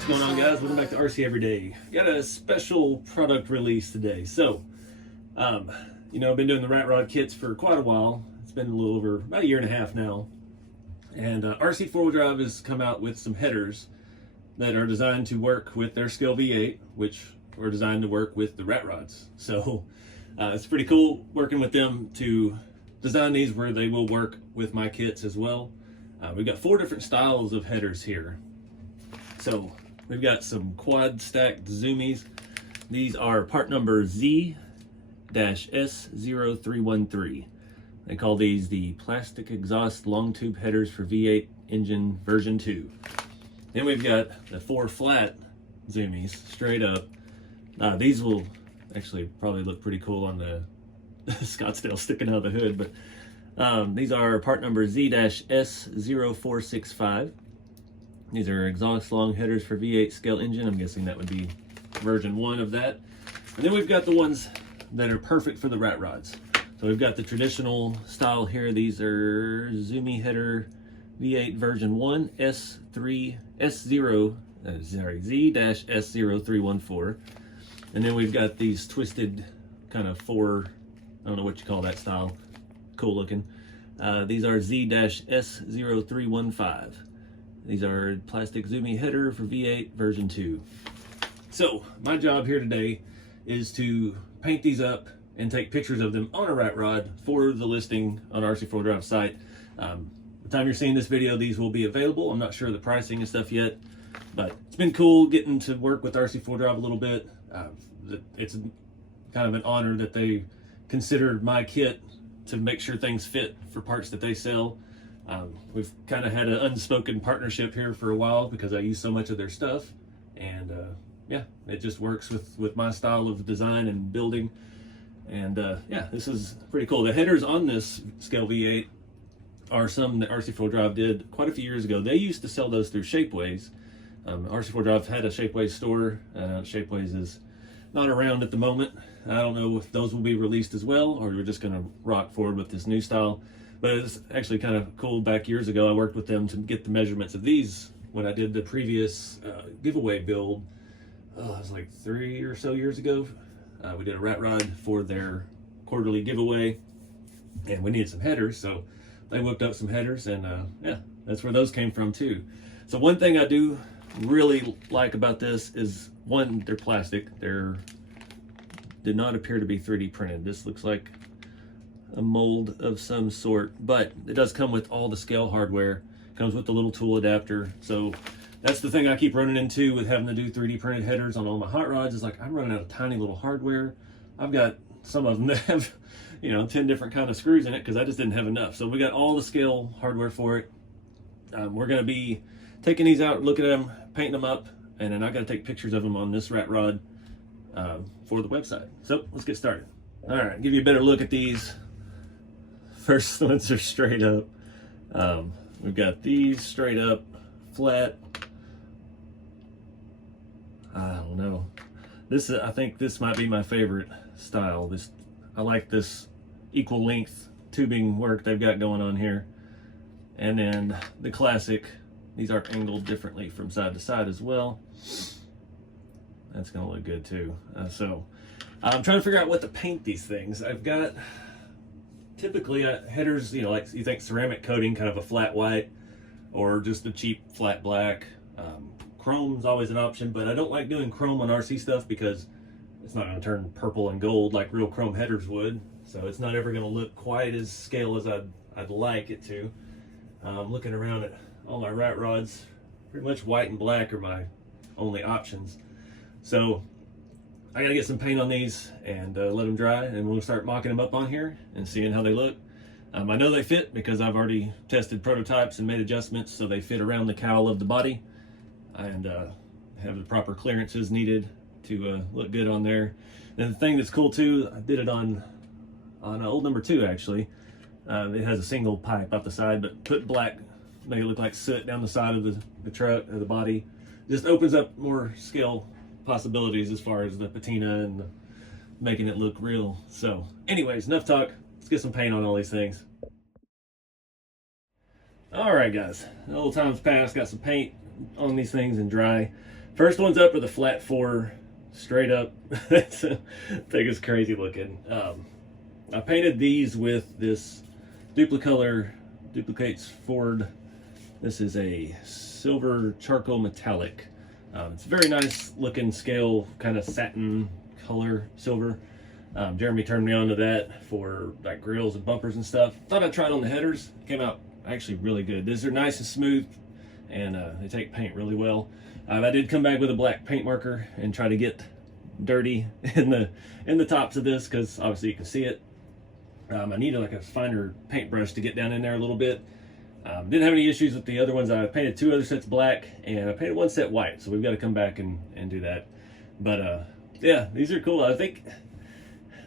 What's going on, guys? Welcome back to RC Everyday. Got a special product release today. So, I've been doing the rat rod kits for quite a while. It's been a little over about a year and a half now. And RC4wd has come out with some headers that are designed to work with their Scale V8, which are designed to work with the rat rods. So, it's pretty cool working with them to design these where they will work with my kits as well. We've got 4 different styles of headers here. So we've got some quad stacked zoomies. These are part number Z-S0313. They call these the plastic exhaust long tube headers for V8 engine version 2. Then we've got the 4 flat zoomies straight up. These will actually probably look pretty cool on the Scottsdale sticking out of the hood, but these are part number Z-S0465. These are exhaust long headers for V8 scale engine. I'm guessing that would be version 1 of that. And then we've got the ones that are perfect for the rat rods. So we've got the traditional style here. These are Zoomy header V8 version 1 Z-S0314. And then we've got these twisted kind of 4, I don't know what you call that style. Cool looking. These are Z-S0315. These are plastic Zoomy header for V8 version 2. So my job here today is to paint these up and take pictures of them on a rat rod for the listing on RC4wd site. By the time you're seeing this video, these will be available. I'm not sure of the pricing and stuff yet, but it's been cool getting to work with RC4wd a little bit. It's kind of an honor that they considered my kit to make sure things fit for parts that they sell. We've kind of had an unspoken partnership here for a while because I use so much of their stuff, and yeah, it just works with my style of design and building. And yeah, this is pretty cool. The headers on this Scale V8 are some that RC4wd did quite a few years ago. They used to sell those through Shapeways. RC4wd had a Shapeways store. Shapeways is not around at the moment. I don't know if those will be released as well, or we're just going to rock forward with this new style. But it's actually kind of cool. Back years ago, I worked with them to get the measurements of these when I did the previous giveaway build. It was like 3 or so years ago. We did a rat rod for their quarterly giveaway, and we needed some headers, so they whipped up some headers, and yeah, that's where those came from too. So one thing I do really like about this is, one, they're plastic. Did not appear to be 3D printed. This looks like a mold of some sort, but it does come with all the scale hardware. Comes with the little tool adapter. So that's the thing I keep running into with having to do 3D printed headers on all my hot rods, is like I'm running out of tiny little hardware. I've got some of them that have 10 different kind of screws in it because I just didn't have enough. So we got all the scale hardware for it. We're going to be taking these out, looking at them, painting them up, and then I got to take pictures of them on this rat rod for the website. So let's get started. All right, give you a better look at these. First ones are straight up. We've got these straight up, flat. I don't know. I think this might be my favorite style. I like this equal length tubing work they've got going on here. And then the classic, these are angled differently from side to side as well. That's gonna look good too. So I'm trying to figure out what to paint these things. I've got typically headers, like you think ceramic coating, kind of a flat white, or just a cheap flat black. Chrome's always an option, but I don't like doing chrome on RC stuff because it's not going to turn purple and gold like real chrome headers would. So it's not ever going to look quite as scale as I'd like it to. Looking around at all my rat rods, pretty much white and black are my only options. So I gotta get some paint on these and let them dry, and we'll start mocking them up on here and seeing how they look. I know they fit because I've already tested prototypes and made adjustments so they fit around the cowl of the body and have the proper clearances needed to look good on there. And the thing that's cool too, I did it on old number 2 actually. It has a single pipe out the side, but put black, make it look like soot down the side of the truck or the body. Just opens up more scale possibilities as far as the patina and making it look real. So anyways, enough talk. Let's get some paint on all these things. All right, guys, a little time's passed, got some paint on these things and dry. First ones up are the flat 4, straight up. That thing is crazy looking. I painted these with this duplicates Ford. This is a silver charcoal metallic. It's a very nice looking scale, kind of satin color silver. Jeremy turned me on to that for like grills and bumpers and stuff. Thought I'd try it on the headers. Came out actually really good. These are nice and smooth, and they take paint really well. I did come back with a black paint marker and try to get dirty in the tops of this, because obviously you can see it. I needed like a finer paintbrush to get down in there a little bit. Didn't have any issues with the other ones. I painted 2 other sets black, and I painted 1 set white, so we've got to come back and do that. But yeah, these are cool. I think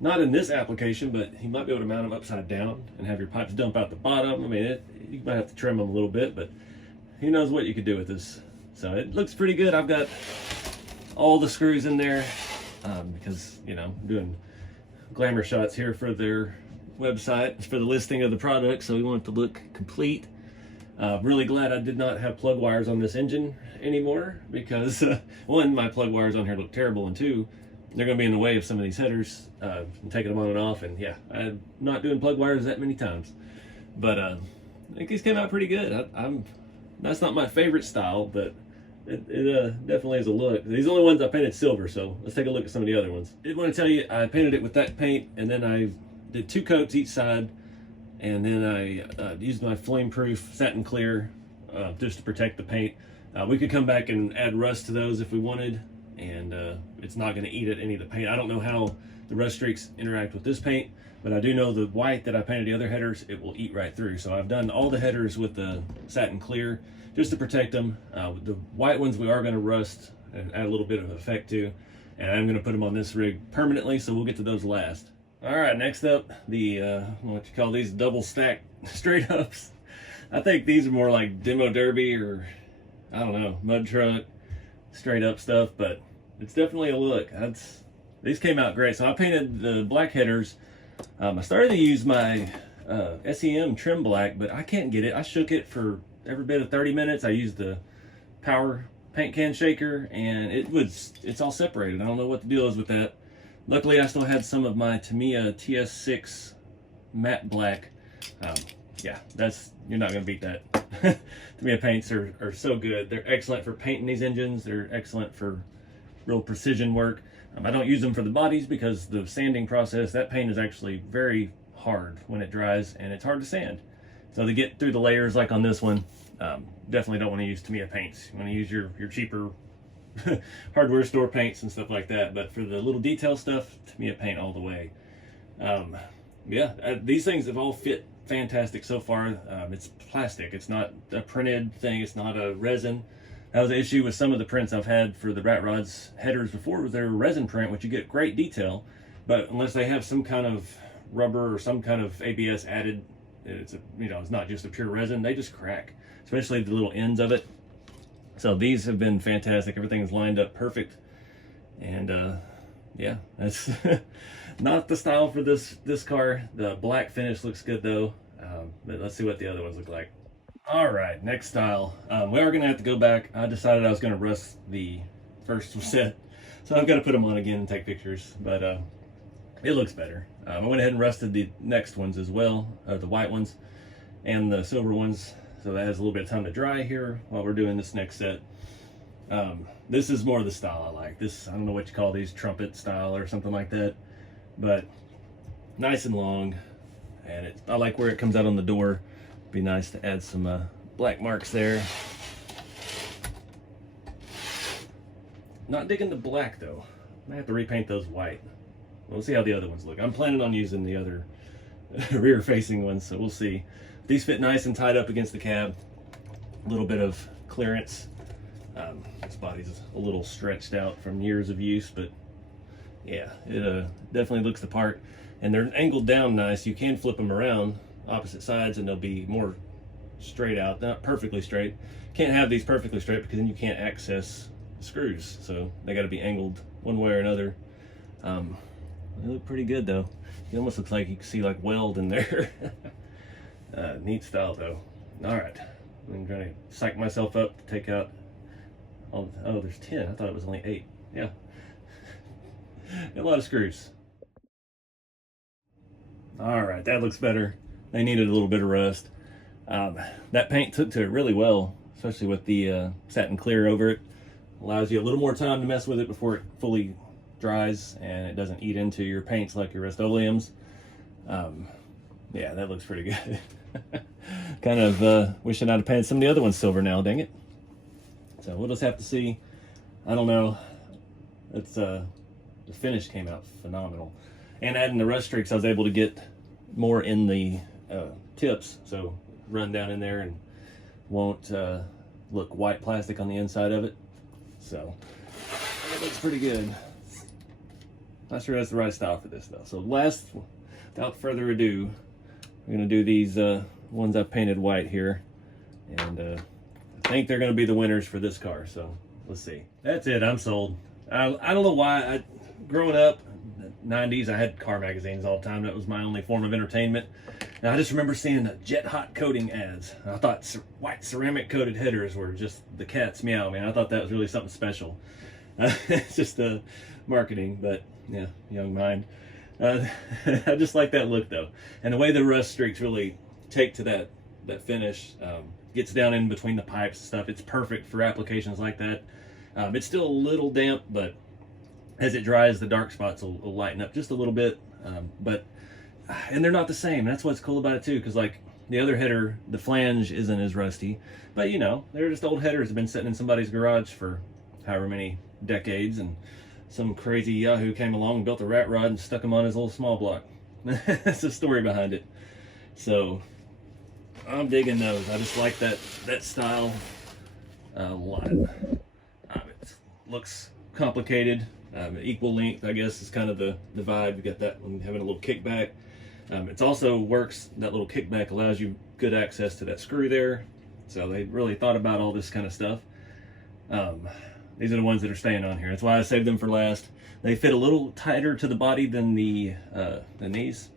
not in this application, but you might be able to mount them upside down and have your pipes dump out the bottom. I mean, you might have to trim them a little bit, but who knows what you could do with this. So it looks pretty good. I've got all the screws in there because, you know, I'm doing glamour shots here for their website for the listing of the product, so we want it to look complete. Really glad I did not have plug wires on this engine anymore, because 1, my plug wires on here look terrible, and 2, they're going to be in the way of some of these headers. I'm taking them on and off, and yeah, I'm not doing plug wires that many times. But I think these came out pretty good. That's not my favorite style, but it definitely is a look. These are the only ones I painted silver, so let's take a look at some of the other ones. I did want to tell you, I painted it with that paint, and then I did 2 coats each side, and then I used my flame-proof satin clear just to protect the paint. We could come back and add rust to those if we wanted, and it's not going to eat at any of the paint. I don't know how the rust streaks interact with this paint, but I do know the white that I painted the other headers, it will eat right through. So I've done all the headers with the satin clear just to protect them. The white ones we are going to rust and add a little bit of effect to, and I'm going to put them on this rig permanently, so we'll get to those last. All right, next up, the what you call these double stack straight ups. I think these are more like demo derby, or I don't know, mud truck straight up stuff, but it's definitely a look. These came out great. So I painted the black headers. I started to use my SEM trim black, but I can't get it. I shook it for every bit of 30 minutes. I used the power paint can shaker, and it's all separated. I don't know what the deal is with that. Luckily, I still had some of my Tamiya TS6 matte black. Yeah, you're not gonna beat that. Tamiya paints are so good. They're excellent for painting these engines. They're excellent for real precision work. I don't use them for the bodies because the sanding process, that paint is actually very hard when it dries, and it's hard to sand. So to get through the layers like on this one, definitely don't want to use Tamiya paints. You want to use your cheaper hardware store paints and stuff like that. But for the little detail stuff, Tamiya paint all the way. Yeah, these things have all fit fantastic so far. It's plastic. It's not a printed thing. It's not a resin. That was the issue with some of the prints I've had for the rat rods headers before, was their resin print, which you get great detail, but unless they have some kind of rubber or some kind of ABS added, it's not just a pure resin, they just crack, especially the little ends of it. So these have been fantastic. Everything's lined up perfect, and yeah, that's not the style for this car. The black finish looks good though, but let's see what the other ones look like. All right, next style. We are gonna have to go back. I decided I was gonna rust the first set, so I've got to put them on again and take pictures, but it looks better. I went ahead and rusted the next ones as well, the white ones and the silver ones, so that has a little bit of time to dry here while we're doing this next set. This is more the style I like. This, I don't know what you call these, trumpet style or something like that, but nice and long, and I like where it comes out on the door. Be nice to add some black marks there. Not digging the black though. I might have to repaint those white. We'll see how the other ones look. I'm planning on using the other rear facing ones, so we'll see. These fit nice and tied up against the cab. A little bit of clearance. This body's a little stretched out from years of use, but yeah, it definitely looks the part. And they're angled down nice. You can flip them around opposite sides and they'll be more straight out, not perfectly straight. Can't have these perfectly straight because then you can't access screws, so they got to be angled one way or another. They look pretty good though. It almost looks like you can see like weld in there. Neat style though. All right, I'm trying to psych myself up to take out Oh, there's 10. I thought it was only 8. Yeah. A lot of screws. All right, that looks better. They needed a little bit of rust. That paint took to it really well, especially with the satin clear over it. Allows you a little more time to mess with it before it fully dries and it doesn't eat into your paints like your Rust-Oleums. Yeah, that looks pretty good. Kind of wishing I'd have painted some of the other ones silver now, dang it. So we'll just have to see. I don't know. It's the finish came out phenomenal. And adding the rust streaks, I was able to get more in the tips, so run down in there and won't look white plastic on the inside of it. So it looks pretty good. Not sure that's the right style for this though. So without further ado, we're gonna do these ones I've painted white here, and I think they're gonna be the winners for this car. So let's see. That's it. I'm sold. I don't know why. Growing up, 90s, I had car magazines all the time. That was my only form of entertainment. And I just remember seeing jet hot coating ads. I thought white ceramic coated headers were just the cat's meow, man. I thought that was really something special. It's just marketing, but yeah, young mind. I just like that look though. And the way the rust streaks really take to that finish, gets down in between the pipes and stuff. It's perfect for applications like that. It's still a little damp, but as it dries, the dark spots will lighten up just a little bit. And they're not the same. That's what's cool about it too, because like the other header, the flange isn't as rusty, but you know, they're just old headers that have been sitting in somebody's garage for however many decades, and some crazy Yahoo came along and built a rat rod and stuck them on his little small block. That's the story behind it. So I'm digging those. I just like that style a lot. It looks complicated. Equal length, I guess, is kind of the vibe. You got that one having a little kickback. It also works, that little kickback allows you good access to that screw there. So they really thought about all this kind of stuff. These are the ones that are staying on here. That's why I saved them for last. They fit a little tighter to the body than these.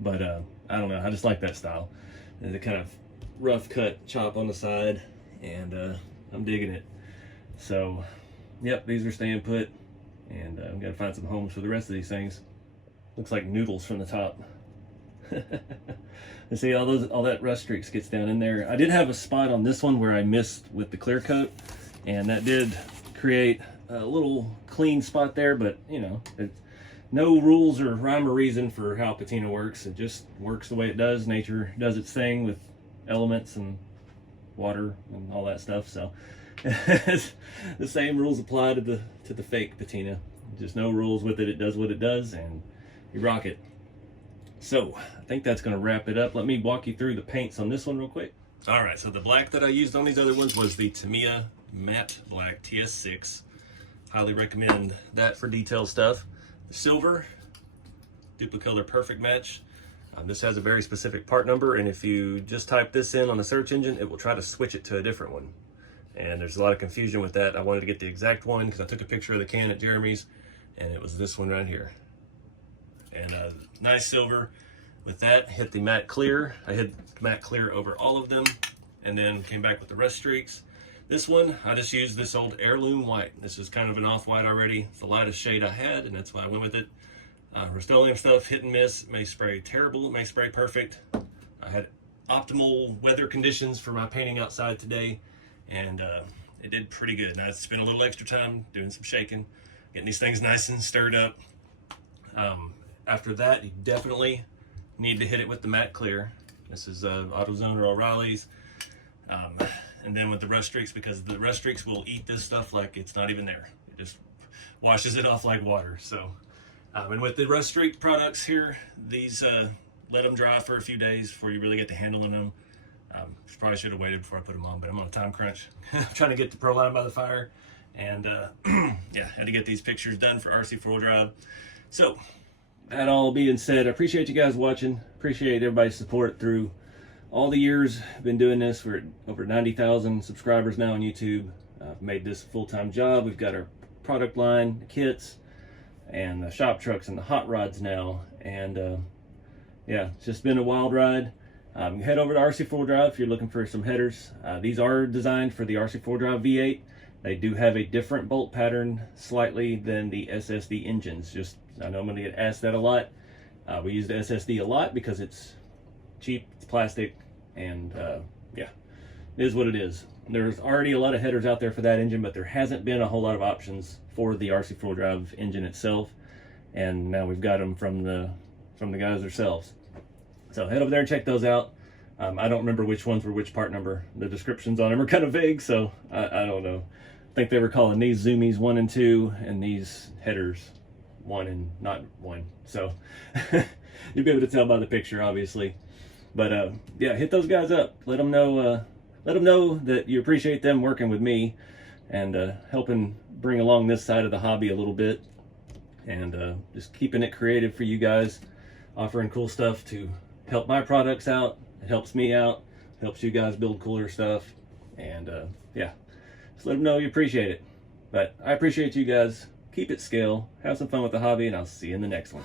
But I don't know, I just like that style. And the kind of rough cut chop on the side, and I'm digging it. So, yep, these are staying put. And I've got to find some homes for the rest of these things. Looks like noodles from the top. And see, all that rust streaks gets down in there. I did have a spot on this one where I missed with the clear coat, and that did create a little clean spot there, but you know, no rules or rhyme or reason for how patina works. It just works the way it does. Nature does its thing with elements and water and all that stuff. So the same rules apply to the fake patina. Just no rules with it. It does what it does, and you rock it. So I think that's going to wrap it up. Let me walk you through the paints on this one real quick. All right, so the black that I used on these other ones was the Tamiya Matte Black TS6. Highly recommend that for detail stuff. The silver, Duplicolor Perfect Match. This has a very specific part number, and if you just type this in on the search engine, it will try to switch it to a different one. And there's a lot of confusion with that. I wanted to get the exact one because I took a picture of the can at Jeremy's, and it was this one right here. And nice silver. With that, hit the matte clear. I hit matte clear over all of them, and then came back with the rust streaks. This one, I just used this old heirloom white. This is kind of an off-white already. It's the lightest shade I had, and that's why I went with it. Rust-Oleum stuff, hit and miss. It may spray terrible, it may spray perfect. I had optimal weather conditions for my painting outside today, and it did pretty good. Now I spent a little extra time doing some shaking, getting these things nice and stirred up. After that, you definitely need to hit it with the matte clear. This is AutoZone or O'Reilly's. And then with the rust streaks, because the rust streaks will eat this stuff like it's not even there. It just washes it off like water. So, and with the rust streak products here, these let them dry for a few days before you really get to handling them. Probably should have waited before I put them on, but I'm on a time crunch. I'm trying to get the Pro Line by the fire, and yeah, had to get these pictures done for RC4wd. So, that all being said, I appreciate you guys watching. Appreciate everybody's support through all the years. I've been doing this. We're at over 90,000 subscribers now on YouTube. I've made this a full-time job. We've got our product line, the kits, and the shop trucks and the hot rods now. And yeah, it's just been a wild ride. Head over to RC4wd if you're looking for some headers. These are designed for the RC4wd V8. They do have a different bolt pattern slightly than the SSD engines. Just, I know I'm going to get asked that a lot. We use the SSD a lot because it's cheap, it's plastic, and yeah, it is what it is. There's already a lot of headers out there for that engine, but there hasn't been a whole lot of options for the RC4 drive engine itself, and now we've got them from the guys themselves. So head over there and check those out. I don't remember which ones were which part number. The descriptions on them are kind of vague, so I don't know. I think they were calling these zoomies 1 and 2, and these headers 1 and not 1. So you'll be able to tell by the picture, obviously. But yeah, hit those guys up. Let them know that you appreciate them working with me and helping bring along this side of the hobby a little bit, and just keeping it creative for you guys, offering cool stuff to help my products out. It helps me out, helps you guys build cooler stuff, and yeah, just let them know you appreciate it. But I appreciate you guys. Keep it scale, have some fun with the hobby, and I'll see you in the next one.